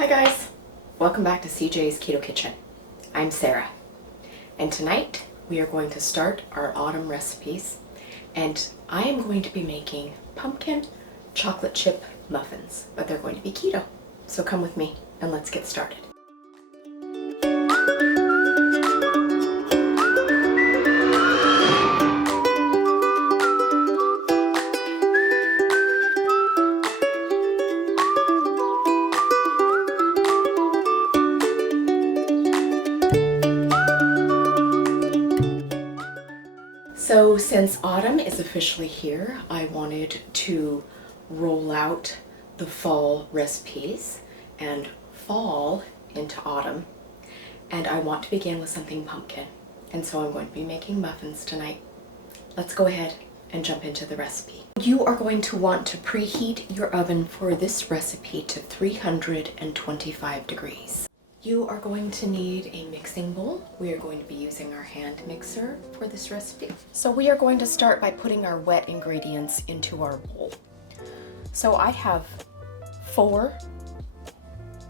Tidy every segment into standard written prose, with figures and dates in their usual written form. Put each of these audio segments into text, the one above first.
Hi guys, welcome back to CJ's Keto Kitchen. I'm Sarah, and tonight we are going to start our autumn recipes, and I am going to be making pumpkin chocolate chip muffins, but they're going to be keto. So come with me and let's get started. So since autumn is officially here, I wanted to roll out the fall recipes and fall into autumn. And I want to begin with something pumpkin. And so I'm going to be making muffins tonight. Let's go ahead and jump into the recipe. You are going to want to preheat your oven for this recipe to 325 degrees. You are going to need a mixing bowl. We are going to be using our hand mixer for this recipe. So we are going to start by putting our wet ingredients into our bowl. So I have 4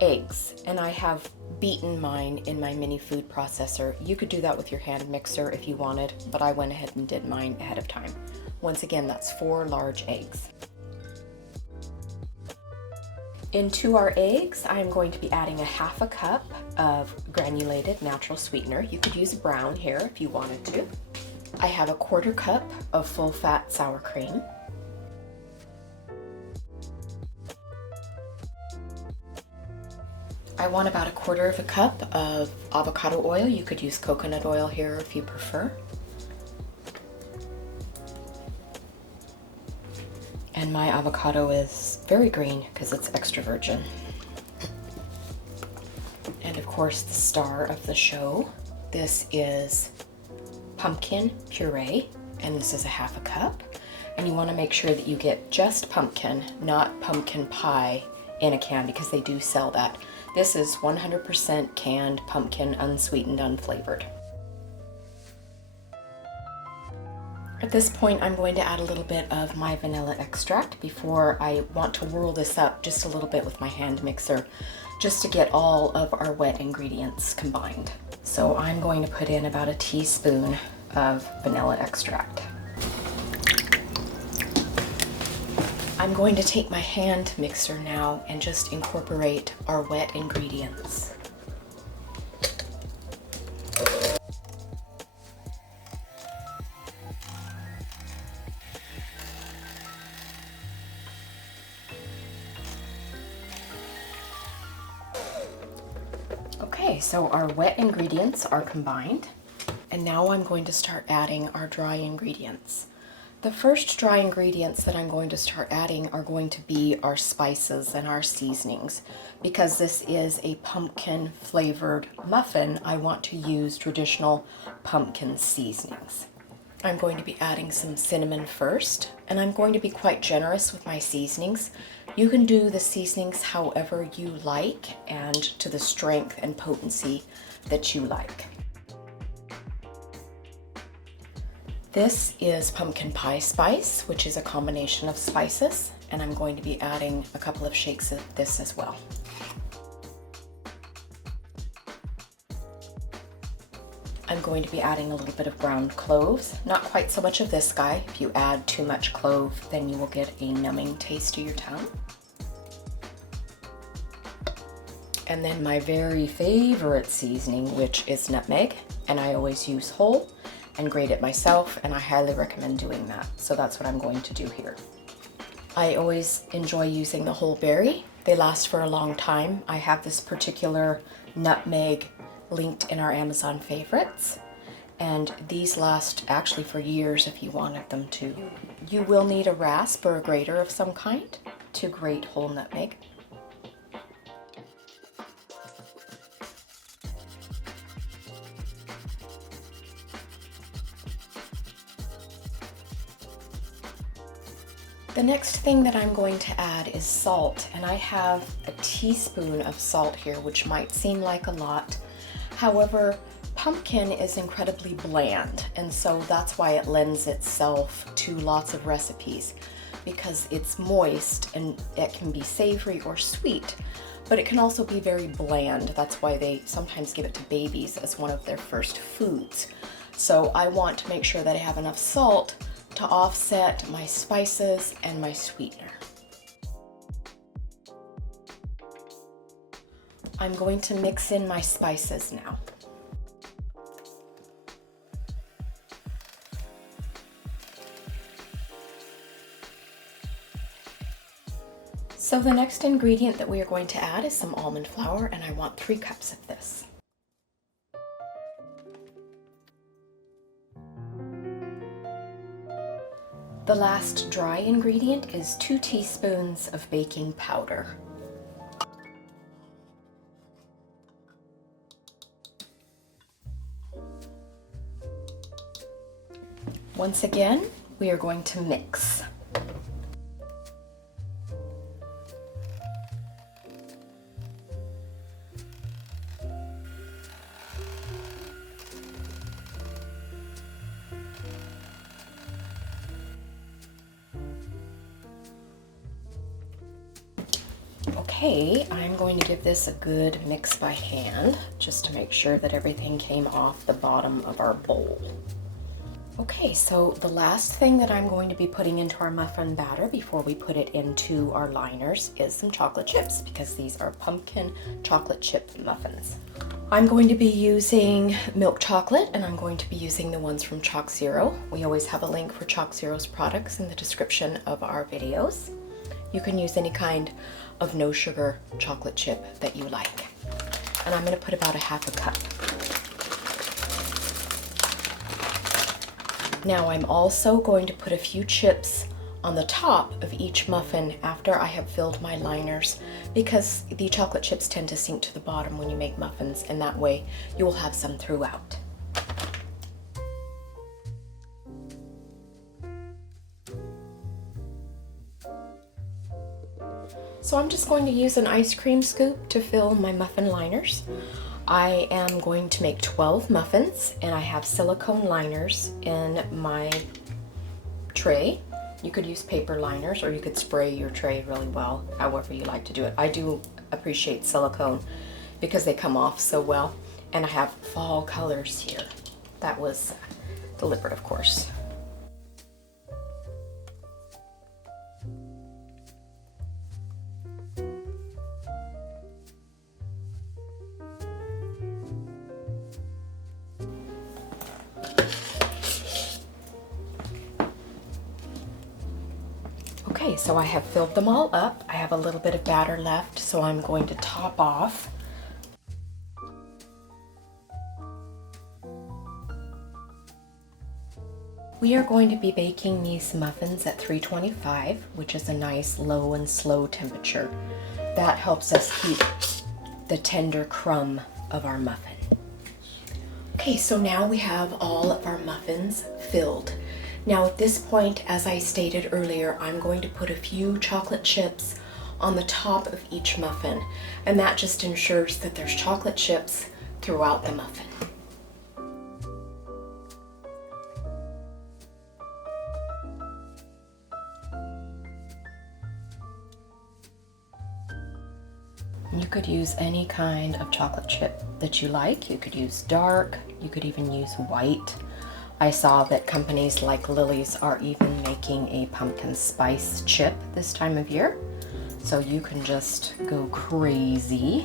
eggs, and I have beaten mine in my mini food processor. You could do that with your hand mixer if you wanted, but I went ahead and did mine ahead of time. Once again, that's 4 large eggs. Into our eggs, I'm going to be adding a ½ cup of granulated natural sweetener. You could use brown here if you wanted to. I have a ¼ cup of full-fat sour cream. I want about a ¼ cup of avocado oil. You could use coconut oil here if you prefer. And my avocado is very green because it's extra virgin. And of course, the star of the show. This is pumpkin puree, and this is a ½ cup. And you want to make sure that you get just pumpkin, not pumpkin pie in a can, because they do sell that. This is 100% canned pumpkin, unsweetened, unflavored. At this point, I'm going to add a little bit of my vanilla extract before I want to whirl this up just a little bit with my hand mixer, just to get all of our wet ingredients combined. So I'm going to put in about a teaspoon of vanilla extract. I'm going to take my hand mixer now and just incorporate our wet ingredients. Okay, so our wet ingredients are combined, and now I'm going to start adding our dry ingredients. The first dry ingredients that I'm going to start adding are going to be our spices and our seasonings. Because this is a pumpkin flavored muffin, I want to use traditional pumpkin seasonings. I'm going to be adding some cinnamon first, and I'm going to be quite generous with my seasonings. You can do the seasonings however you like and to the strength and potency that you like. This is pumpkin pie spice, which is a combination of spices, and I'm going to be adding a couple of shakes of this as well. I'm going to be adding a little bit of ground cloves, not quite so much of this guy. If you add too much clove, then you will get a numbing taste to your tongue. And then my very favorite seasoning, which is nutmeg, and I always use whole and grate it myself, and I highly recommend doing that. So that's what I'm going to do here. I always enjoy using the whole berry. They last for a long time. I have this particular nutmeg linked in our Amazon favorites, and these last actually for years if you wanted them to. You will need a rasp or a grater of some kind to grate whole nutmeg. The next thing that I'm going to add is salt, and I have a teaspoon of salt here, which might seem like a lot. However, pumpkin is incredibly bland, and so that's why it lends itself to lots of recipes, because it's moist and it can be savory or sweet. but it can also be very bland. That's why they sometimes give it to babies as one of their first foods. So I want to make sure that I have enough salt to offset my spices and my sweetener. I'm going to mix in my spices now. So the next ingredient that we are going to add is some almond flour, and I want 3 cups of this. The last dry ingredient is 2 teaspoons of baking powder. Once again, we are going to mix. Okay, I'm going to give this a good mix by hand, just to make sure that everything came off the bottom of our bowl. Okay, so the last thing that I'm going to be putting into our muffin batter before we put it into our liners is some chocolate chips, because these are pumpkin chocolate chip muffins. I'm going to be using milk chocolate, and I'm going to be using the ones from CHOCZERO. We always have a link for CHOCZERO'S products in the description of our videos. You can use any kind of no sugar chocolate chip that you like. And I'm going to put about 1/2 cup. Now I'm also going to put a few chips on the top of each muffin after I have filled my liners, because the chocolate chips tend to sink to the bottom when you make muffins, and that way you will have some throughout. So I'm just going to use an ice cream scoop to fill my muffin liners. I am going to make 12 muffins, and I have silicone liners in my tray. You could use paper liners, or you could spray your tray really well, however you like to do it. I do appreciate silicone because they come off so well, and I have fall colors here. That was deliberate, of course. Okay, so I have filled them all up. I have a little bit of batter left, so I'm going to top off. We are going to be baking these muffins at 325, which is a nice low and slow temperature. That helps us keep the tender crumb of our muffin. Okay, so now we have all of our muffins filled. Now at this point, as I stated earlier, I'm going to put a few chocolate chips on the top of each muffin, and that just ensures that there's chocolate chips throughout the muffin. You could use any kind of chocolate chip that you like. You could use dark, you could even use white. I saw that companies like Lily's are even making a pumpkin spice chip this time of year. So you can just go crazy.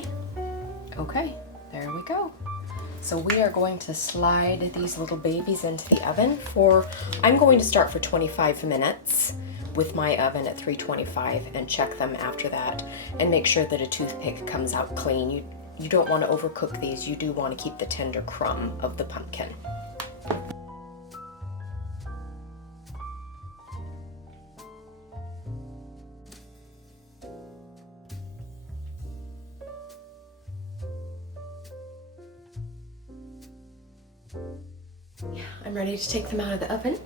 Okay, there we go. So we are going to slide these little babies into the oven for, I'm going to start for 25 minutes with my oven at 325 and check them after that and make sure that a toothpick comes out clean. You don't want to overcook these. You do want to keep the tender crumb of the pumpkin. Yeah, I'm ready to take them out of the oven.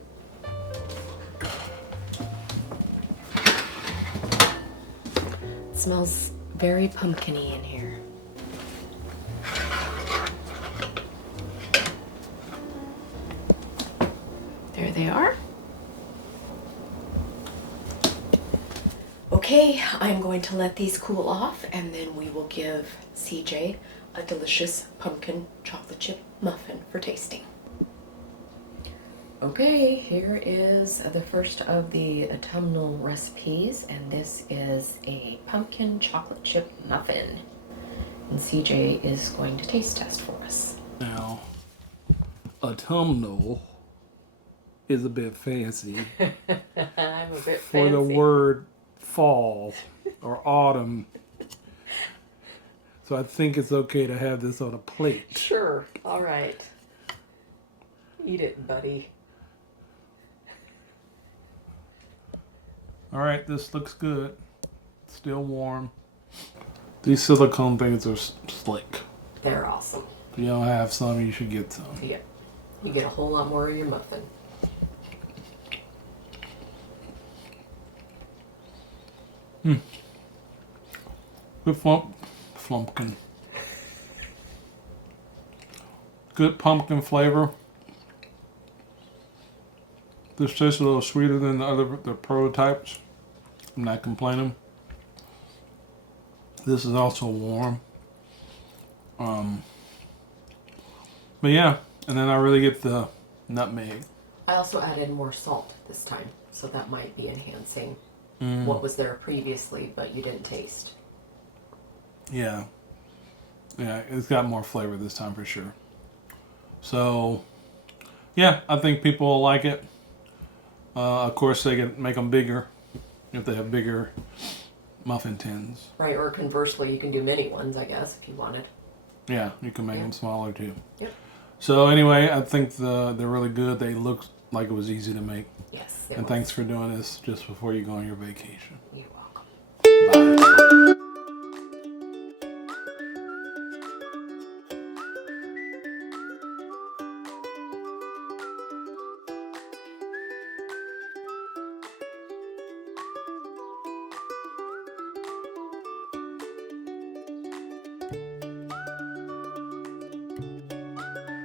It smells very pumpkin-y in here. There they are. Okay, I'm going to let these cool off and then we will give CJ a delicious pumpkin chocolate chip muffin for tasting. Okay, here is the first of the autumnal recipes, and this is a pumpkin chocolate chip muffin. And CJ is going to taste test for us. Now, autumnal is a bit fancy I'm a bit for the word fall or autumn. So I think it's okay to have this on a plate. Sure, all right. Eat it, buddy. All right, this looks good. Still warm. These silicone things are slick. They're awesome. If you don't have some, you should get some. Yeah, you get a whole lot more of your muffin. Good flumpkin. Good pumpkin flavor. This tastes a little sweeter than the prototypes. I'm not complaining. This is also warm. But yeah, and then I really get the nutmeg. I also added more salt this time, so that might be enhancing what was there previously, but you didn't taste. Yeah. Yeah, it's got more flavor this time for sure. So, yeah, I think people will like it. Of course, they can make them bigger if they have bigger muffin tins. Right, or conversely, you can do mini ones, I guess, if you wanted. Yeah, you can make them smaller too. Yep. So anyway, I think they're really good. They look like it was easy to make. Yes. And thanks for doing this just before you go on your vacation. You're welcome. Bye.